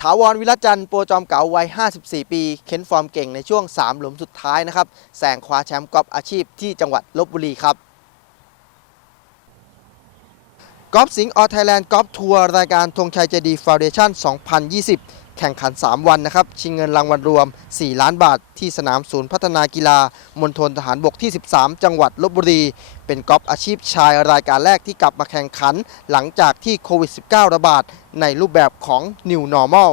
ถาวรวิรจันทร์โปรจอมเก๋าวัย 54 ปี เข็นฟอร์มเก่งในช่วง 3 หลุมสุดท้ายนะครับแสงคว้าแชมป์กอล์ฟอาชีพที่จังหวัดลบบุรีครับกอล์ฟสิงห์ออไทยแลนด์กอล์ฟทัวร์รายการธงชัยเจดีฟาวเดชั่น 2020 แข่งขัน 3 วันนะครับ ชิงเงินรางวัลรวม 4 ล้านบาท ที่สนามศูนย์พัฒนากีฬามณฑลทหารบกที่ 13 จังหวัดลบบุรี เป็นกอล์ฟอาชีพชายรายการแรกที่กลับมาแข่งขัน หลังจากที่โควิด -19 ระบาด ในรูปแบบของ New Normal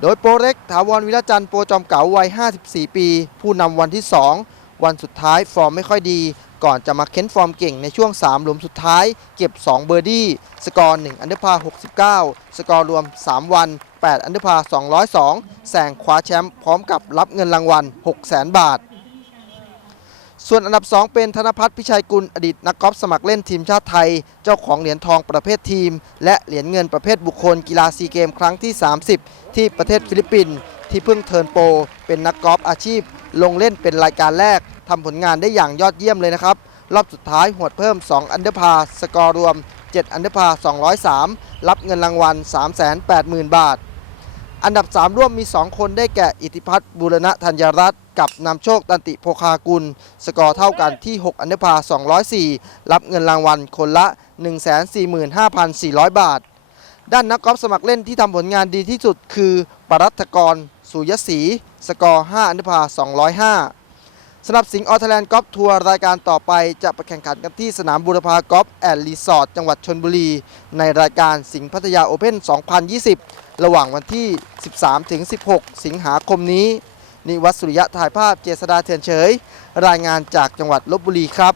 โดยโปรเล็กถาวรวิรจันทร์โปรจอมเก๋าวัย 54 ปี ผู้นำวันที่ 2 วันสุดท้ายฟอร์มไม่ค่อยดี ก่อนจะมาเค้นฟอร์มเก่งในช่วง 3 หลุมสุดท้าย เก็บ 2 เบอร์ดี้ สกอร์ 1 อันเดอร์พา 69 สกอร์รวม 3 วัน 8 อันดอร์พา202 แซงคว้าแชมป์พร้อมกับรับเงินรางวัล 600,000 บาท ส่วนอันดับ 2 เป็นธนพัฒน์พิชัยกุลอดีตนักกอล์ฟสมัครเล่นทีมชาติไทย เจ้าของเหรียญทองประเภททีม และเหรียญเงินประเภทบุคคลกีฬาซีเกมครั้งที่ 30 ที่ประเทศฟิลิปปินส์ที่เพิ่งเทิร์นโปรเป็นนักกอล์ฟอาชีพ ลงเล่นเป็นรายการแรกทำผลงานได้อย่างยอดเยี่ยมเลยนะครับรอบสุดท้ายหวดเพิ่ม 2 อันเดอร์พาสกอร์รวม 7 อันเดอร์พา203 รับเงินรางวัล 380,000 บาท อันดับ 3 ร่วมมี 2 คนได้แก่อิทธิพัฒน์บุรณะธัญรัตน์กับนำโชคตันติโพคากุล สกอร์เท่ากันที่ 6 อันเดอร์พา204 รับเงินรางวัลคนละ 145,400 บาท ด้านนักกอล์ฟสมัครเล่นที่ทำผลงานดีที่สุดคือ ปรัตกร สุยศรี สกอร์ 5 อันเดอร์พา205 สำหรับสิงห์ออทแลนด์กอล์ฟทัวร์รายการต่อไปจะไปแข่งขันกันที่สนามบุรพากอล์ฟแอนด์รีสอร์ทจังหวัดชนบุรี ในรายการสิงห์พัทยาโอเพ่น 2020 ระหว่างวันที่ 13-16 สิงหาคมนี้ นิวัตสุริยะถ่ายภาพเจษดาเถื่อนเฉย รายงานจากจังหวัดลบบุรีครับ